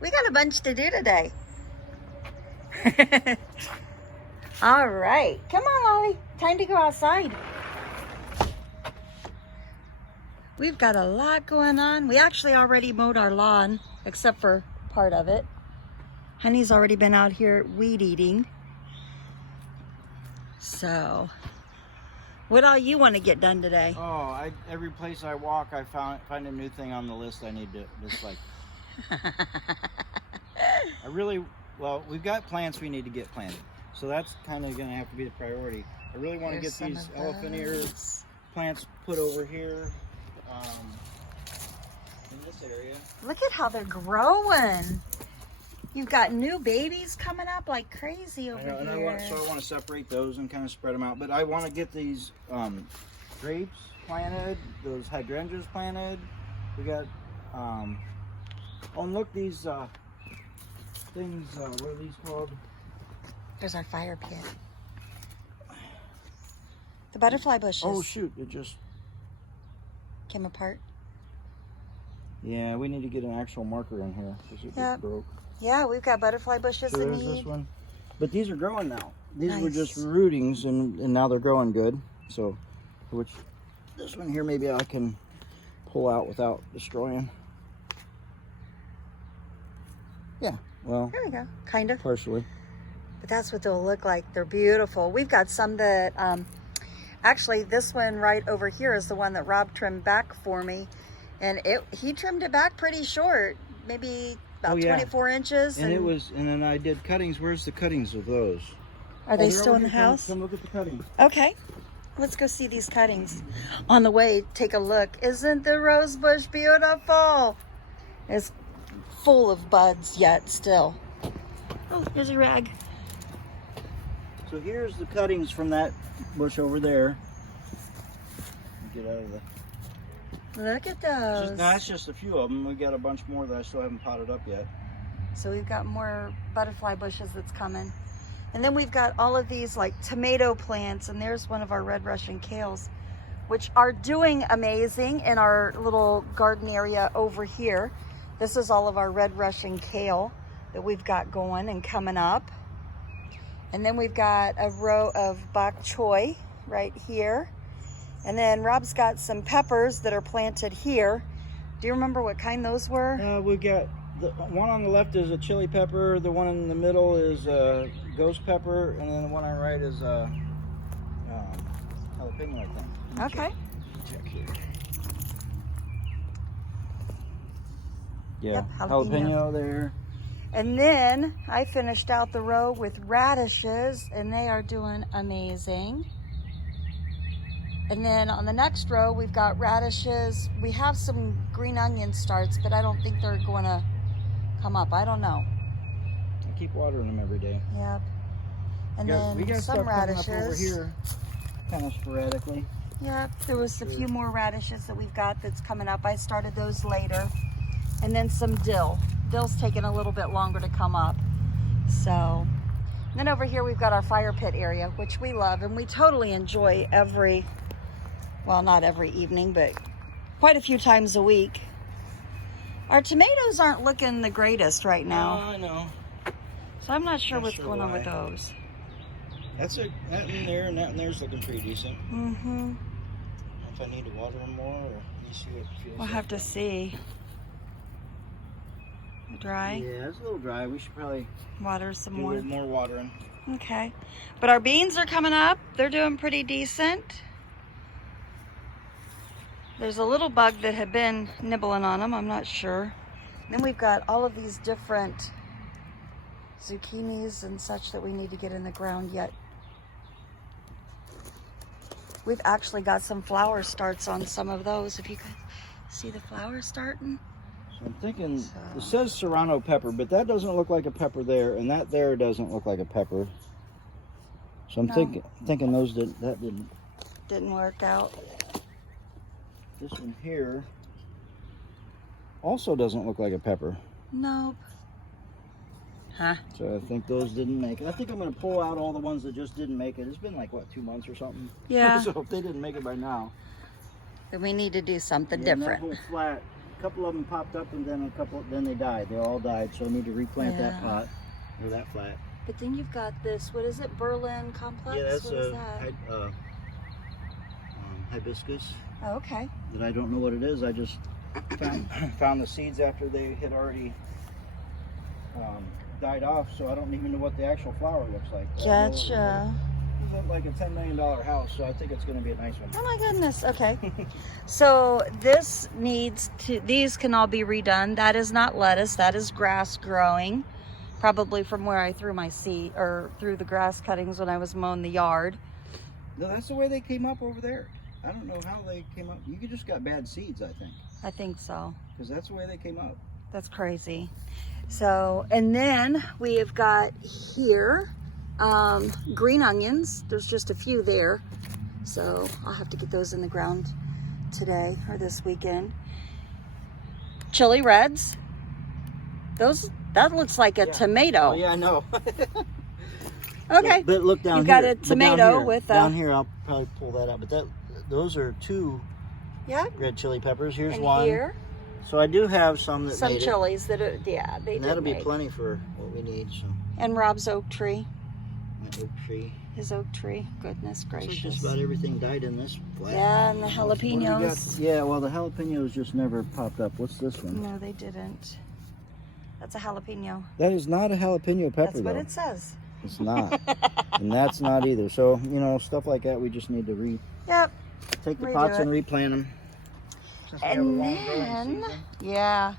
We got a bunch to do today. All right. Come on, Lolly. Time to go outside. We've got a lot going on. We actually already mowed our lawn, except for part of it. Honey's already been out here weed eating. So, what all you want to get done today? Oh, every place I walk, I find a new thing on the list I need to just like. Well, we've got plants we need to get planted, so that's kind of going to have to be the priority. I really want to get these elephant ear plants put over here in this area. Look at how they're growing. You've got new babies coming up like crazy over here. I want to separate those and kind of spread them out. But I want to get these grapes planted, those hydrangeas planted. We got, and look, these things, what are these called? There's our fire pit. The butterfly bushes. Oh shoot, it just came apart. Yeah, we need to get an actual marker in here because it just broke. Yeah, we've got butterfly bushes so in there's need. This one. But these are growing now. These were just Nice. rootings and now they're growing good. So, which this one here maybe I can pull out without destroying. Yeah, well. There we go, kind of. Partially. But that's what they'll look like. They're beautiful. We've got some that, actually this one right over here is the one that Rob trimmed back for me. And he trimmed it back pretty short, maybe about 24 inches. And then I did cuttings. Where's the cuttings of those? Are they still in the house? Come look at the cuttings. Okay, let's go see these cuttings. On the way, take a look. Isn't the rose bush beautiful? It's full of buds yet still. Oh, there's a rag. So here's the cuttings from that bush over there. Get out of the... Look at those. That's just a few of them. We got a bunch more that I still haven't potted up yet. So we've got more butterfly bushes that's coming. And then we've got all of these like tomato plants, and there's one of our red Russian kales, which are doing amazing in our little garden area over here. This is all of our red Russian kale that we've got going and coming up. And then we've got a row of bok choy right here. And then Rob's got some peppers that are planted here. Do you remember what kind those were? We got the one on the left is a chili pepper. The one in the middle is a ghost pepper, and then the one on the right is a jalapeno, I think. Okay. Check here. Yeah, Yep, jalapeno there. And then I finished out the row with radishes, and they are doing amazing. And then on the next row, we've got radishes. We have some green onion starts, but I don't think they're going to come up. I don't know. I keep watering them every day. Yep. And we got then stuff some coming radishes. up over here, kind of sporadically. Yep, there was a few more radishes that we've got that's coming up. I started those later. And then some dill. Dill's taking a little bit longer to come up. So, and then over here we've got our fire pit area, which we love, and we totally enjoy well, not every evening, but quite a few times a week. Our tomatoes aren't looking the greatest right now. I know. So I'm not sure what's going on with those. That in there and that in there's looking pretty decent. Mm-hmm. If I need to water them more, or you see what it feels We'll like. have to see. Dry? Yeah, it's a little dry. We should probably Water some do a more. little more watering. Okay. But our beans are coming up. They're doing pretty decent. There's a little bug that had been nibbling on them. I'm not sure. Then we've got all of these different zucchinis and such that we need to get in the ground yet. We've actually got some flower starts on some of those. If you guys see the flowers starting. So I'm thinking, it says serrano pepper, but that doesn't look like a pepper there, and that there doesn't look like a pepper. So I'm thinking those Didn't work out. This one here also doesn't look like a pepper. Nope. Huh? So I think those didn't make it. I think I'm going to pull out all the ones that just didn't make it. It's been like, what, 2 months or something? Yeah. So if they didn't make it by now. Then we need to do something Yeah, different. that whole flat a couple of them popped up, and then then they died. They all died, so I need to replant that pot or that flat. But then you've got this, what is it, Berlin complex? Yeah, that's what is that? Hibiscus. Oh, okay. That I don't know what it is. I just found the seeds after they had already died off, so I don't even know what the actual flower looks like. Gotcha. This is like a $10 million house, so I think it's going to be a nice one. Oh my goodness. Okay. So this these can all be redone. That is not lettuce. That is grass growing. Probably from where I threw my seed, or threw the grass cuttings when I was mowing the yard. No, that's the way they came up over there. I don't know how they came up. You just got bad seeds, I think. I think so. Because that's the way they came up. That's crazy. So, and then we have got here green onions. There's just a few there. So I'll have to get those in the ground today or this weekend. Chili reds. That looks like a tomato. Oh, yeah, I know. Okay. But look down here. You've got a tomato with down here, I'll probably pull that out. But those are two red chili peppers. Here's and one. Here. So I do have some that made chilies that are, they and that'll be plenty for what we need. So. And Rob's oak tree. My oak tree. His oak tree. Goodness gracious. So just about everything died in this flat. Yeah, and the jalapenos. Yeah, well, the jalapenos just never popped up. What's this one? No, they didn't. That's a jalapeno. That is not a jalapeno pepper, That's what it says. It's not. And that's not either. So, you know, stuff like that, we just need to take the pots and replant them. And then, yeah,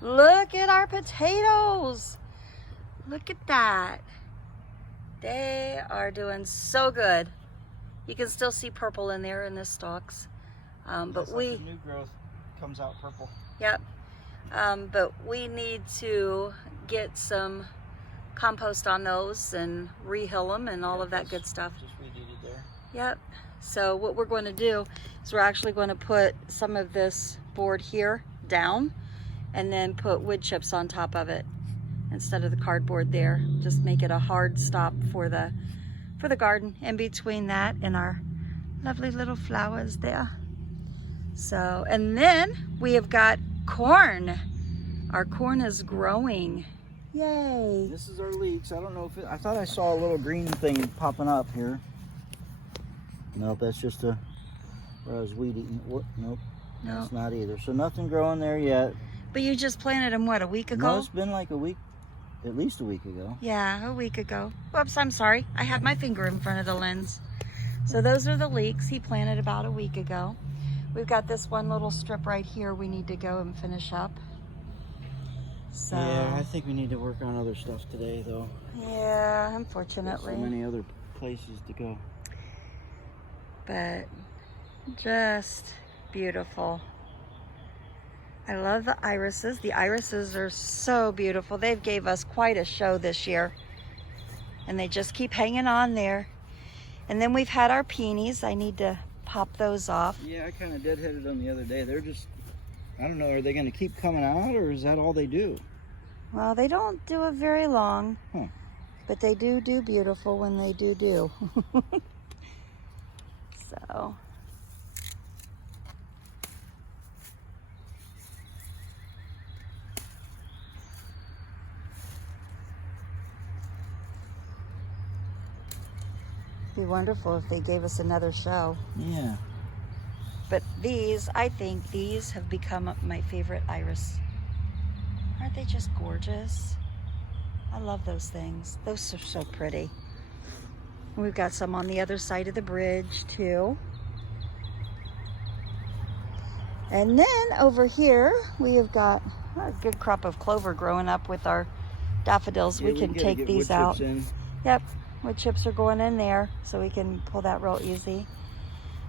look at our potatoes. Look at that. They are doing so good. You can still see purple in there in the stalks. But the new growth comes out purple. Yep. But we need to get some compost on those and rehill them and all of that good stuff. Just weed-eated there. Yep. So what we're going to do is we're actually going to put some of this board here down and then put wood chips on top of it instead of the cardboard there. Just make it a hard stop for the garden in between that and our lovely little flowers there. So, and then we have got corn. Our corn is growing. Yay. This is our leeks. I don't know if I thought I saw a little green thing popping up here. Nope, that's just where I was weed eating. What? Nope. No. That's not either. So nothing growing there yet. But you just planted them, what, a week ago? No, it's been like a week, at least a week ago. Yeah, a week ago. Whoops, I'm sorry. I had my finger in front of the lens. So those are the leeks he planted about a week ago. We've got this one little strip right here we need to go and finish up. So, yeah, I think we need to work on other stuff today, though. Yeah, unfortunately. There's so many other places to go. But just beautiful. I love the irises. The irises are so beautiful. They've gave us quite a show this year. And they just keep hanging on there. And then we've had our peonies. I need to pop those off. Yeah, I kind of deadheaded them the other day. They're just, I don't know, are they going to keep coming out, or is that all they do? Well, they don't do it very long. Huh. But they do beautiful when they do. So. It'd be wonderful if they gave us another show. Yeah. But these, I think these have become my favorite iris. Aren't they just gorgeous? I love those things. Those are so pretty. And we've got some on the other side of the bridge too. And then over here, we have got a good crop of clover growing up with our daffodils. Yeah, we can take these out. In. Yep, wood chips are going in there, so we can pull that real easy.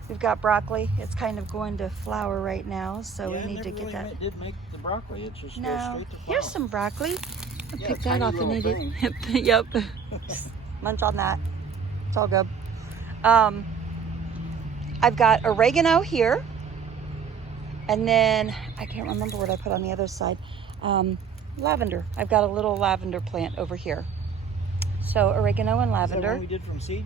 We've got broccoli. It's kind of going to flower right now, so we need to get that. It did make the broccoli. It just goes No, straight to flower. here's some broccoli. I'll pick that tiny off and eat little it. Yep. Munch on that. It's all good. I've got oregano here. And then, I can't remember what I put on the other side. Lavender. I've got a little lavender plant over here. So oregano and lavender. Is that one we did from seed?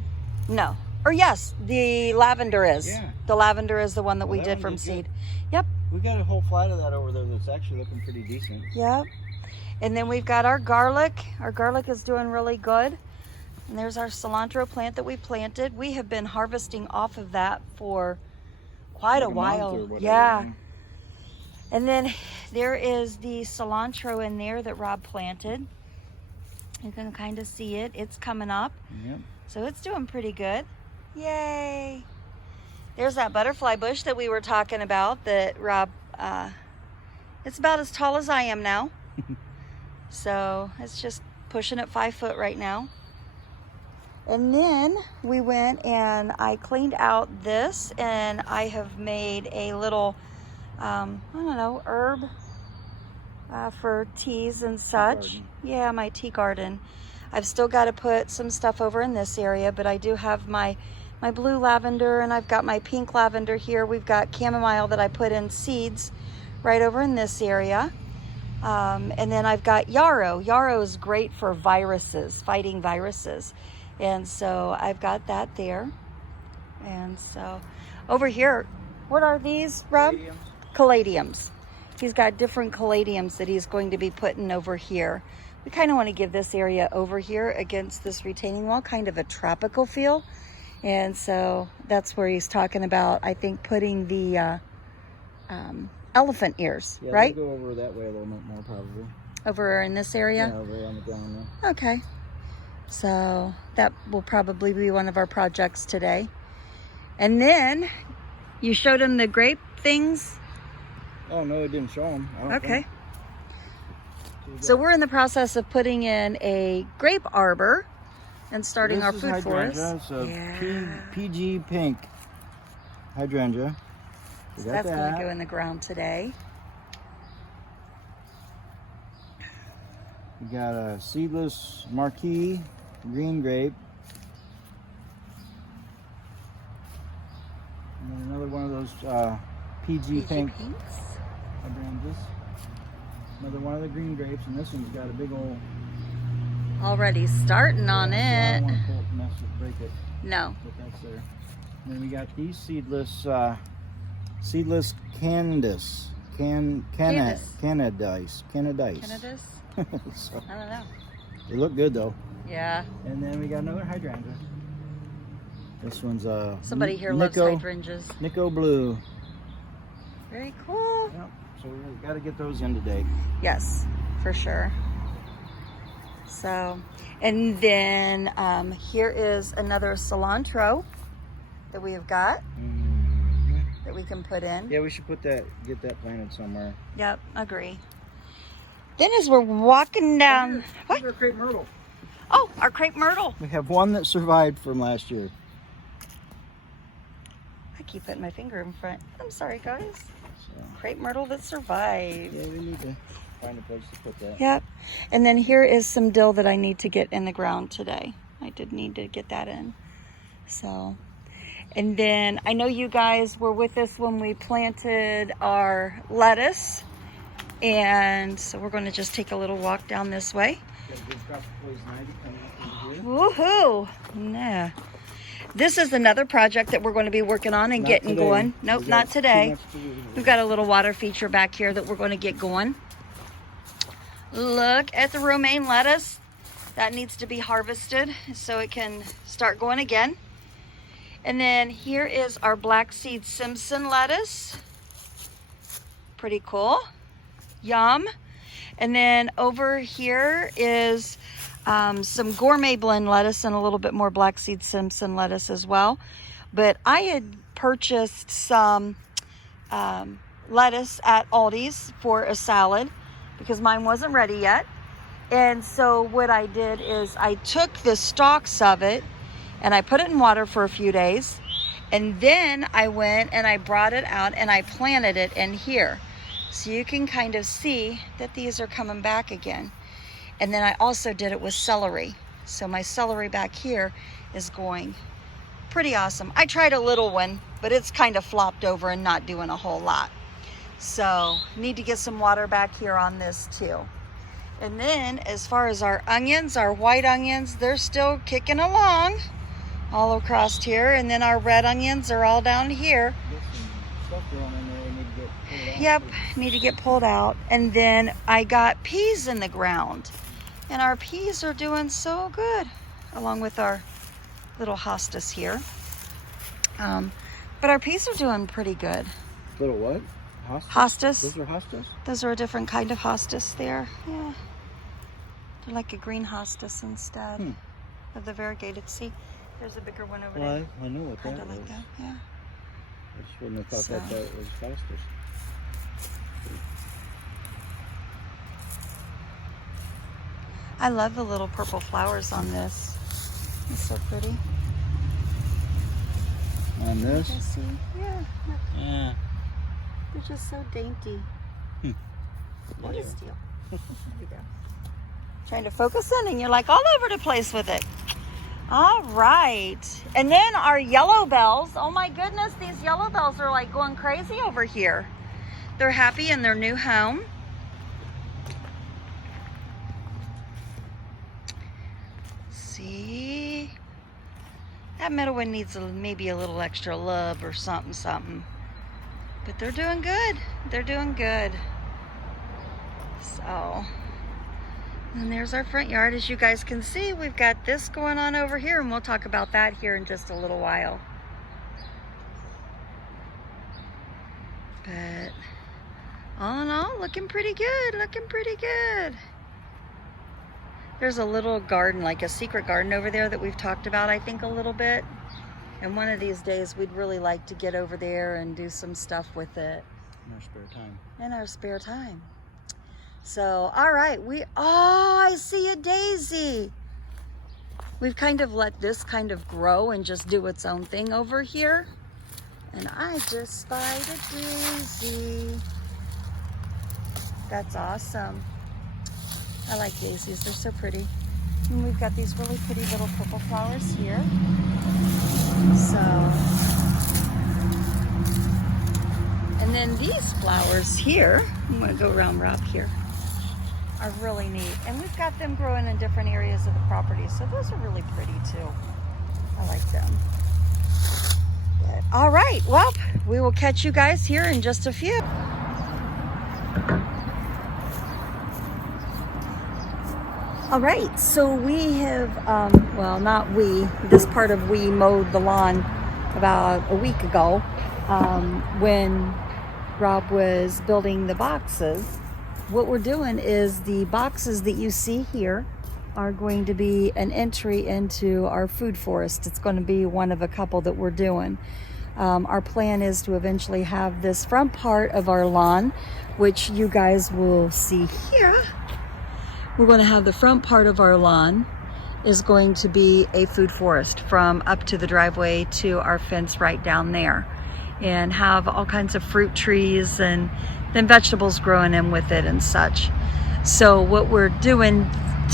No. Or yes, the lavender is. Yeah. The lavender is the one that we did from seed. Yep. we got a whole flat of that over there that's actually looking pretty decent. Yep. And then we've got our garlic. Our garlic is doing really good. And there's our cilantro plant that we planted. We have been harvesting off of that for quite a while. Yeah. And then there is the cilantro in there that Rob planted. You can kind of see it. It's coming up. Yep. So it's doing pretty good. Yay. There's that butterfly bush that we were talking about that Rob, it's about as tall as I am now. So it's just pushing at 5 foot right now. And then we went and I cleaned out this, and I have made a little, I don't know, herb for teas and such. Yeah, my tea garden. I've still got to put some stuff over in this area, but I do have my blue lavender, and I've got my pink lavender here. We've got chamomile that I put in seeds right over in this area. And then I've got yarrow. Yarrow is great for viruses, fighting viruses. And so I've got that there. And so over here, what are these, Rob? Caladiums. He's got different caladiums that he's going to be putting over here. We kind of want to give this area over here against this retaining wall kind of a tropical feel. And so that's where he's talking about, I think, putting the elephant ears, yeah, right? We'll go over that way a little bit more probably. Over in this area? Yeah, over on the ground there. Okay. So that will probably be one of our projects today. And then you showed him the grape things? Oh, no, it didn't show them. Okay. So we're in the process of putting in a grape arbor and starting our food forest. So yeah. PG pink hydrangea. So that's going to go in the ground today. We got a seedless marquee green grape. And then another one of those PG pink hydrangeas. Another one of the green grapes, and this one's got a big old... Already starting on it. I don't want to mess it, break it. No. But that's there. And then we got these seedless Candice. Canadice. So, I don't know. They look good though. Yeah. And then we got another hydrangea. This one's somebody here loves hydrangeas. Nico Blue. Very cool. Yep. So we got to get those in today. Yes, for sure. So, and then here is another cilantro that we have got that we can put in. Yeah, we should get that planted somewhere. Yep, agree. Then as we're walking down, Here's our crepe myrtle. Oh, our crepe myrtle. We have one that survived from last year. I keep putting my finger in front. I'm sorry, guys. So, crepe myrtle that survived. yeah, we need to find a place to put that. Yep. And then here is some dill that I need to get in the ground today. I did need to get that in. So, and then I know you guys were with us when we planted our lettuce. And so we're going to just take a little walk down this way. Woohoo! Nah. This is another project that we're going to be working on and getting going. Nope, not today. We've got a little water feature back here that we're going to get going. Look at the romaine lettuce. That needs to be harvested so it can start going again. And then here is our black seed Simpson lettuce. Pretty cool. Yum. And then over here is some gourmet blend lettuce and a little bit more black seed Simpson lettuce as well. But I had purchased some lettuce at Aldi's for a salad because mine wasn't ready yet. And so what I did is I took the stalks of it and I put it in water for a few days. And then I went and I brought it out and I planted it in here. So you can kind of see that these are coming back again. And then I also did it with celery. So my celery back here is going pretty awesome. I tried a little one, but it's kind of flopped over and not doing a whole lot. So need to get some water back here on this too. And then as far as our onions, our white onions, they're still kicking along all across here. And then our red onions are all down here. There's some stuff growing in there we need to get cleared Yep, need to get pulled out. And then I got peas in the ground. And our peas are doing so good, along with our little hostas here. But our peas are doing pretty good. Little what? Hostas? Hostas. Those are hostas? Those are a different kind of hostas there. Yeah. They're like a green hostas instead of the variegated. See, there's a bigger one over there. I know what that is. Kind of like that, yeah. I just wouldn't have thought that was hostas. I love the little purple flowers on this. It's so pretty. On this? See? Yeah. Look. Yeah. They're just so dainty. What a steal. There you go. Trying to focus in and you're like all over the place with it. All right. And then our yellow bells. Oh my goodness, these yellow bells are like going crazy over here. They're happy in their new home. See? That middle one needs maybe a little extra love or something. But they're doing good. They're doing good. So, and there's our front yard. As you guys can see, we've got this going on over here, and we'll talk about that here in just a little while. But all in all, looking pretty good. Looking pretty good. There's a little garden, like a secret garden over there that we've talked about, I think, a little bit. And one of these days, we'd really like to get over there and do some stuff with it. In our spare time. In our spare time. So, all right, I see a daisy. We've kind of let this kind of grow and just do its own thing over here. And I just spied a daisy. That's awesome. I like daisies, they're so pretty. And we've got these really pretty little purple flowers here. So, and then these flowers here, I'm gonna go around Rob here, are really neat. And we've got them growing in different areas of the property. So those are really pretty too. I like them. But, all right, well, we will catch you guys here in just a few. All right, so we have, well, not we, this part of we mowed the lawn about a week ago when Rob was building the boxes. What we're doing is the boxes that you see here are going to be an entry into our food forest. It's going to be one of a couple that we're doing. Our plan is to eventually have this front part of our lawn, which you guys will see here. We're going to have the front part of our lawn is going to be a food forest from up to the driveway to our fence right down there, and have all kinds of fruit trees and then vegetables growing in with it and such. So what we're doing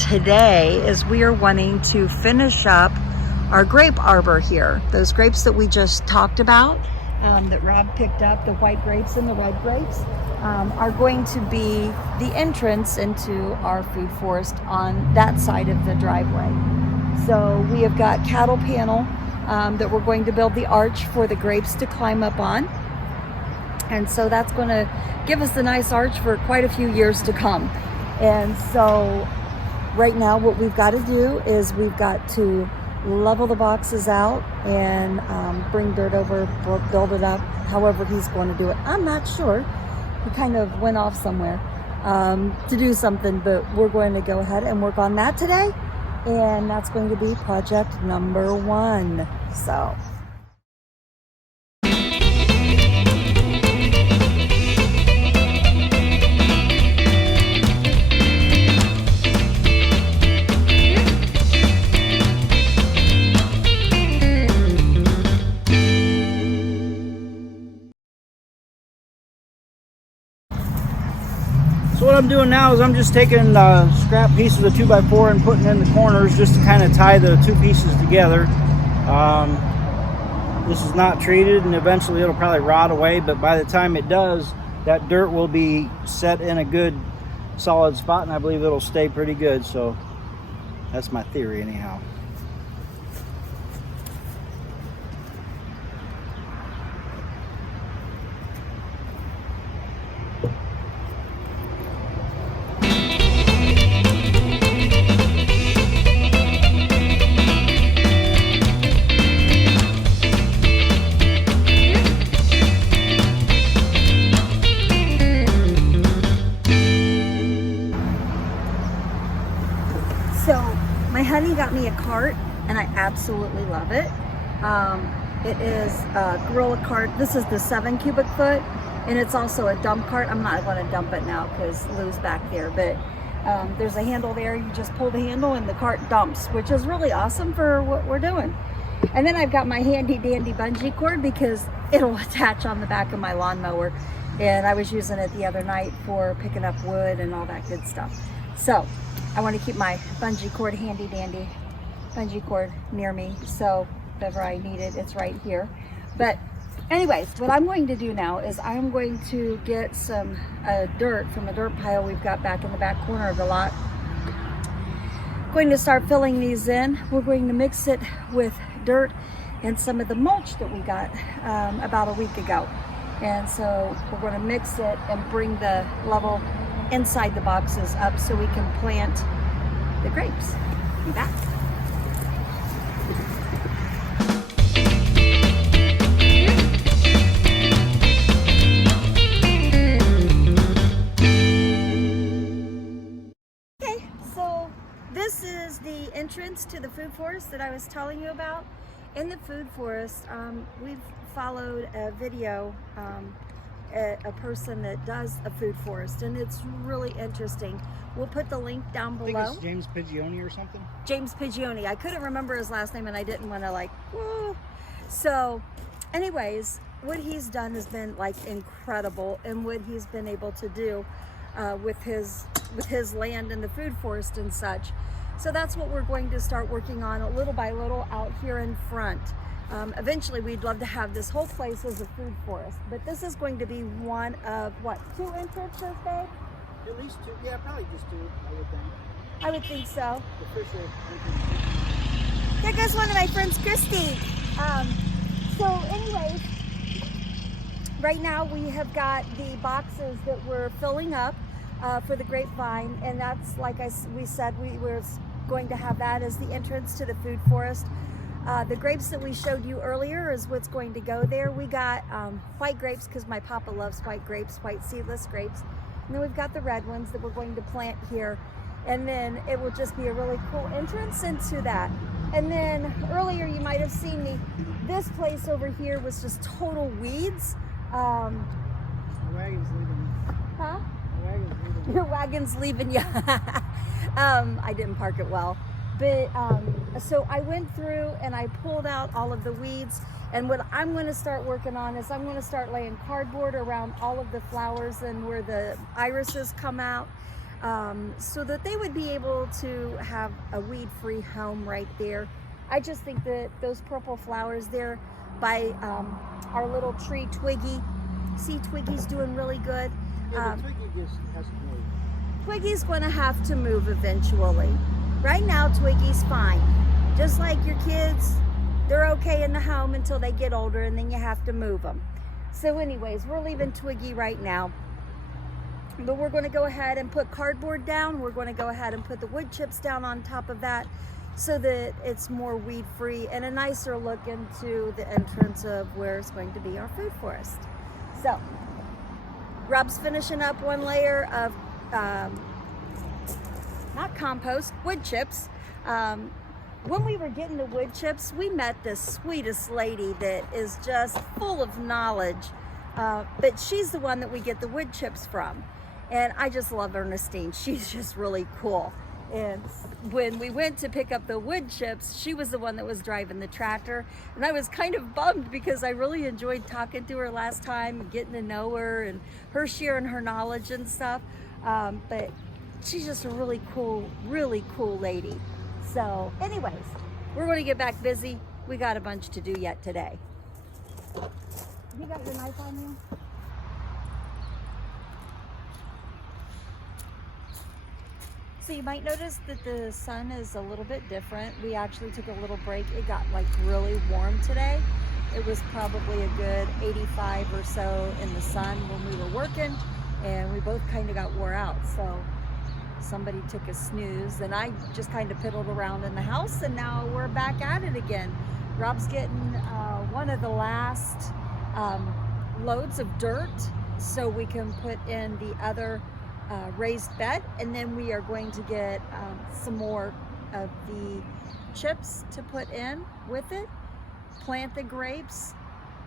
today is we are wanting to finish up our grape arbor here. Those grapes that we just talked about, that Rob picked up, the white grapes and the red grapes, are going to be the entrance into our food forest on that side of the driveway. So we have got cattle panel that we're going to build the arch for the grapes to climb up on. And so that's going to give us a nice arch for quite a few years to come. And so right now what we've got to do is we've got to level the boxes out and bring dirt over, build it up, however he's going to do it. I'm not sure. He kind of went off somewhere to do something, but we're going to go ahead and work on that today. And that's going to be project number 1. So. So what I'm doing now is I'm just taking scrap pieces of 2x4 and putting in the corners just to kind of tie the two pieces together. This is not treated and eventually it'll probably rot away, but by the time it does, that dirt will be set in a good solid spot, and I believe it'll stay pretty good. So that's my theory anyhow. So my honey got me a cart and I absolutely love it. It is a Gorilla cart. This is the 7 cubic foot, and it's also a dump cart. I'm not going to dump it now because Lou's back there, but there's a handle there. You just pull the handle and the cart dumps, which is really awesome for what we're doing. And then I've got my handy dandy bungee cord because it'll attach on the back of my lawnmower. And I was using it the other night for picking up wood and all that good stuff. So I want to keep my bungee cord, handy dandy bungee cord, near me. So if ever I need it, it's right here. But anyways, what I'm going to do now is I'm going to get some dirt from a dirt pile we've got back in the back corner of the lot. Going to start filling these in. We're going to mix it with dirt and some of the mulch that we got about a week ago. And so we're going to mix it and bring the level inside the boxes up so we can plant the grapes. Be back. Okay, so this is the entrance to the Food Forest that I was telling you about. In the Food Forest, we've followed a video, a person that does a Food Forest, and it's really interesting. We'll put the link down below. I think it's James Pigioni or something. James Pigioni. I couldn't remember his last name, and I didn't want to like, woo. So anyways, what he's done has been like incredible, and what he's been able to do with his land in the Food Forest and such. So that's what we're going to start working on little by little out here in front. Eventually we'd love to have this whole place as a food forest, but this is going to be one of what, 2 entrances, babe? At least 2, yeah, probably just 2, I would think. I would think so. Official entrance. There goes one of my friends, Christy. So anyways, right now we have got the boxes that we're filling up for the grapevine, and that's like we said, we were going to have that as the entrance to the Food Forest. The grapes that we showed you earlier is what's going to go there. We got white grapes because my papa loves white grapes, white seedless grapes. And then we've got the red ones that we're going to plant here. And then it will just be a really cool entrance into that. And then earlier you might have seen me, this place over here was just total weeds. The wagon's leaving. Huh? The wagon's leaving. Your wagon's leaving you. I didn't park it well. But so I went through and I pulled out all of the weeds, and what I'm going to start working on is I'm going to start laying cardboard around all of the flowers and where the irises come out, so that they would be able to have a weed-free home right there. I just think that those purple flowers there by our little tree Twiggy, see Twiggy's doing really good. Yeah, but Twiggy just has to move. Twiggy's going to have to move eventually. Right now, Twiggy's fine. Just like your kids, they're okay in the home until they get older, and then you have to move them. So anyways, we're leaving Twiggy right now. But we're going to go ahead and put cardboard down. We're going to go ahead and put the wood chips down on top of that so that it's more weed-free and a nicer look into the entrance of where it's going to be our food forest. So, Rob's finishing up one layer of not compost, wood chips. When we were getting the wood chips, we met this sweetest lady that is just full of knowledge, but she's the one that we get the wood chips from. And I just love Ernestine. She's just really cool. And when we went to pick up the wood chips, she was the one that was driving the tractor. And I was kind of bummed because I really enjoyed talking to her last time and getting to know her and her sharing her knowledge and stuff. But she's just a really cool lady. So anyways, we're going to get back busy. We got a bunch to do yet today. You got your knife on you? So you might notice that the sun is a little bit different. We actually took a little break. It got like really warm today. It was probably a good 85 or so in the sun when we were working, and we both kind of got wore out. So somebody took a snooze, and I just kind of piddled around in the house, and now we're back at it again. Rob's getting one of the last loads of dirt so we can put in the other raised bed, and then we are going to get some more of the chips to put in with it, plant the grapes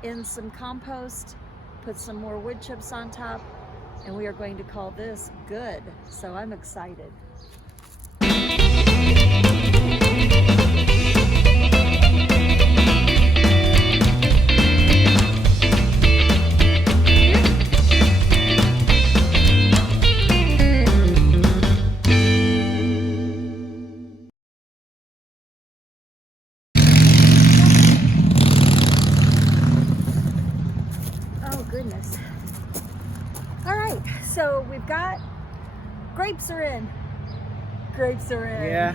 in some compost, put some more wood chips on top, and we are going to call this good. So I'm excited. Goodness. All right, so we've got grapes are in. Grapes are in. Yeah.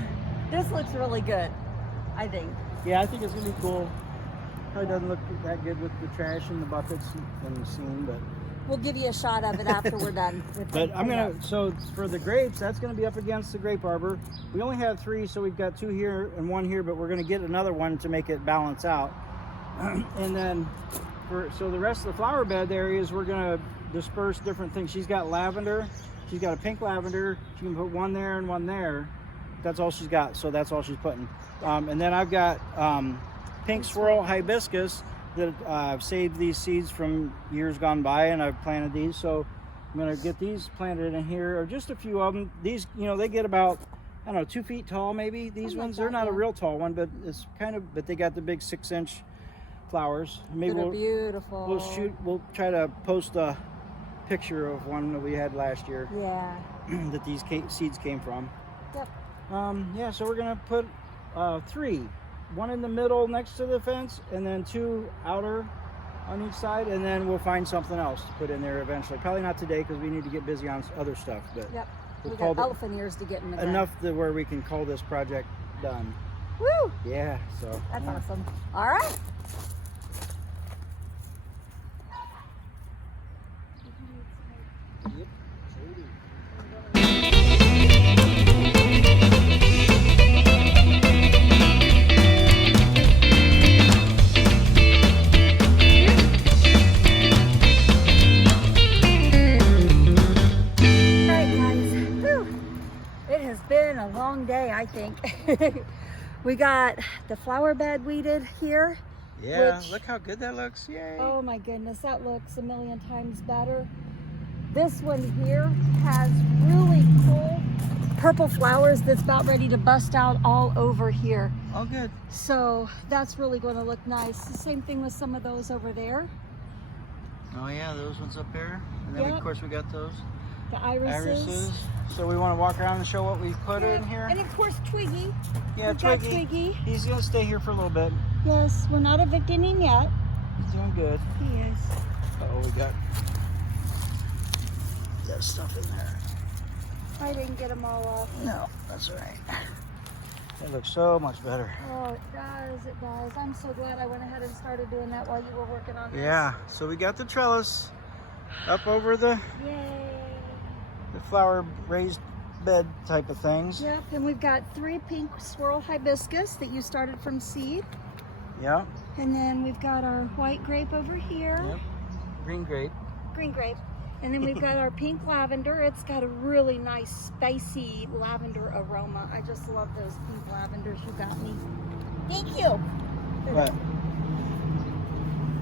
This looks really good, I think. Yeah, I think it's gonna be cool. Probably doesn't look that good with the trash and the buckets and the scene, but we'll give you a shot of it after we're done. But I'm gonna, so for the grapes, that's gonna be up against the Grape Arbor. We only have 3, so we've got 2 here and 1 here, but we're gonna get another one to make it balance out. And then so the rest of the flower bed areas, we're gonna disperse different things. She's got lavender. She's got a pink lavender. She can put 1 there and 1 there. That's all she's got, so that's all she's putting. And then I've got pink swirl hibiscus that I've saved these seeds from years gone by, and I've planted these. So I'm gonna get these planted in here, or just a few of them. These, you know, they get about, I don't know, 2 feet tall maybe. These ones, they're not a real tall one, but it's kind of, but they got the big 6-inch flowers. Maybe they're beautiful. We'll try to post a picture of one that we had last year. Yeah. That these seeds came from. Yep. Yeah, so we're gonna put 3, 1 in the middle next to the fence, and then 2 outer on each side, and then we'll find something else to put in there eventually. Probably not today because we need to get busy on other stuff. But yep. We'll we got elephant ears to get in the enough to where we can call this project done. Woo! Yeah. So that's awesome. All right. Yep. Been a long day, I think. We got the flower bed weeded here. Yeah, look how good that looks. Yay. Oh my goodness, that looks a million times better. This one here has really cool purple flowers that's about ready to bust out all over here. Oh, good. So that's really going to look nice. The same thing with some of those over there. Oh yeah, those ones up there. And then of course we got those. The irises. So we want to walk around and show what we put in here. And of course Twiggy. Yeah, Twiggy. He's going to stay here for a little bit. Yes, we're not evicting him yet. He's doing good. He is. Uh-oh, we got that stuff in there. I didn't get them all off. No, that's all right. It looks so much better. Oh, it does, it does. I'm so glad I went ahead and started doing that while you were working on this. Yeah, so we got the trellis up over the flower raised bed type of things. Yep, and we've got 3 pink swirl hibiscus that you started from seed. Yeah. And then we've got our white grape over here. Yep. Green grape. Green grape. And then we've got our pink lavender. It's got a really nice spicy lavender aroma. I just love those pink lavenders you got me. Thank you. What?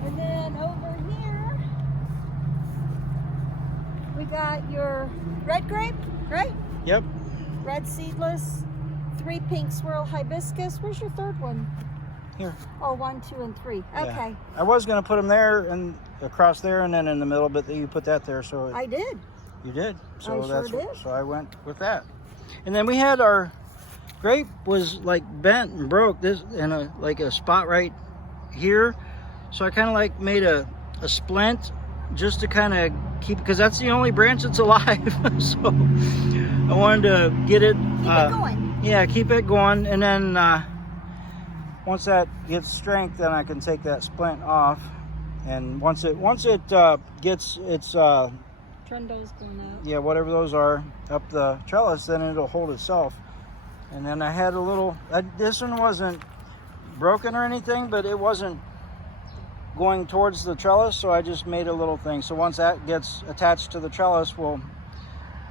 And then over here, we got your red grape, right? Yep. Red seedless, 3 pink swirl hibiscus. Where's your third one? Here. Oh, 1, 2, and 3. Yeah. Okay. I was going to put them there and across there and then in the middle, but you put that there, so I did. You did. So I sure did. So I went with that. And then we had our grape was like bent and broke this in a spot right here. So I kind of like made a splint just to kind of keep, because that's the only branch that's alive. So I wanted to get it. Keep it going. Yeah, keep it going. And then once that gets strength, then I can take that splint off. And once it gets its trundles going up. Yeah, whatever those are up the trellis, then it'll hold itself. And then I had a little. This one wasn't broken or anything, but it wasn't going towards the trellis, so I just made a little thing. So once that gets attached to the trellis, we'll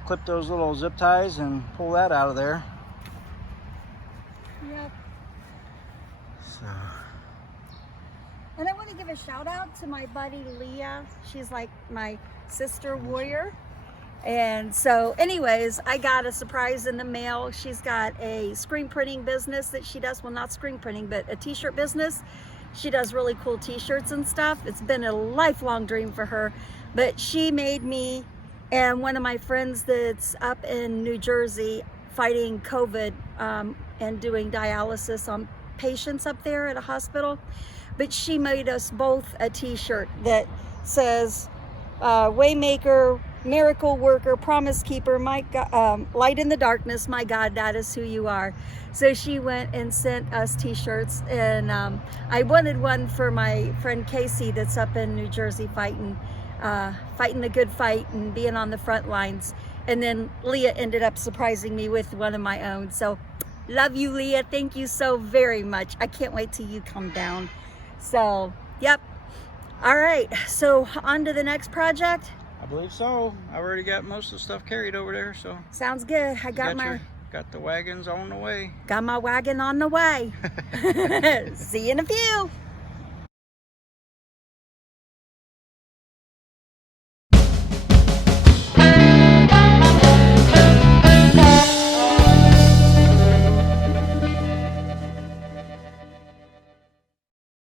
clip those little zip ties and pull that out of there. Yep. So. And I want to give a shout out to my buddy Leah. She's like my sister warrior. And so anyways, I got a surprise in the mail. She's got a screen printing business that she does. Well, not screen printing, but a t-shirt business. She does really cool t-shirts and stuff. It's been a lifelong dream for her. But she made me and one of my friends that's up in New Jersey fighting COVID and doing dialysis on patients up there at a hospital. But she made us both a t-shirt that says Waymaker, Miracle Worker, Promise Keeper, my God, Light in the Darkness, my God, that is who you are. So she went and sent us t-shirts, and I wanted one for my friend Casey that's up in New Jersey fighting the good fight and being on the front lines. And then Leah ended up surprising me with one of my own. So love you, Leah. Thank you so very much. I can't wait till you come down. So, yep. All right, so on to the next project. I believe so. I already got most of the stuff carried over there, so. Sounds good. I got got the wagons on the way. Got my wagon on the way. See you in a few.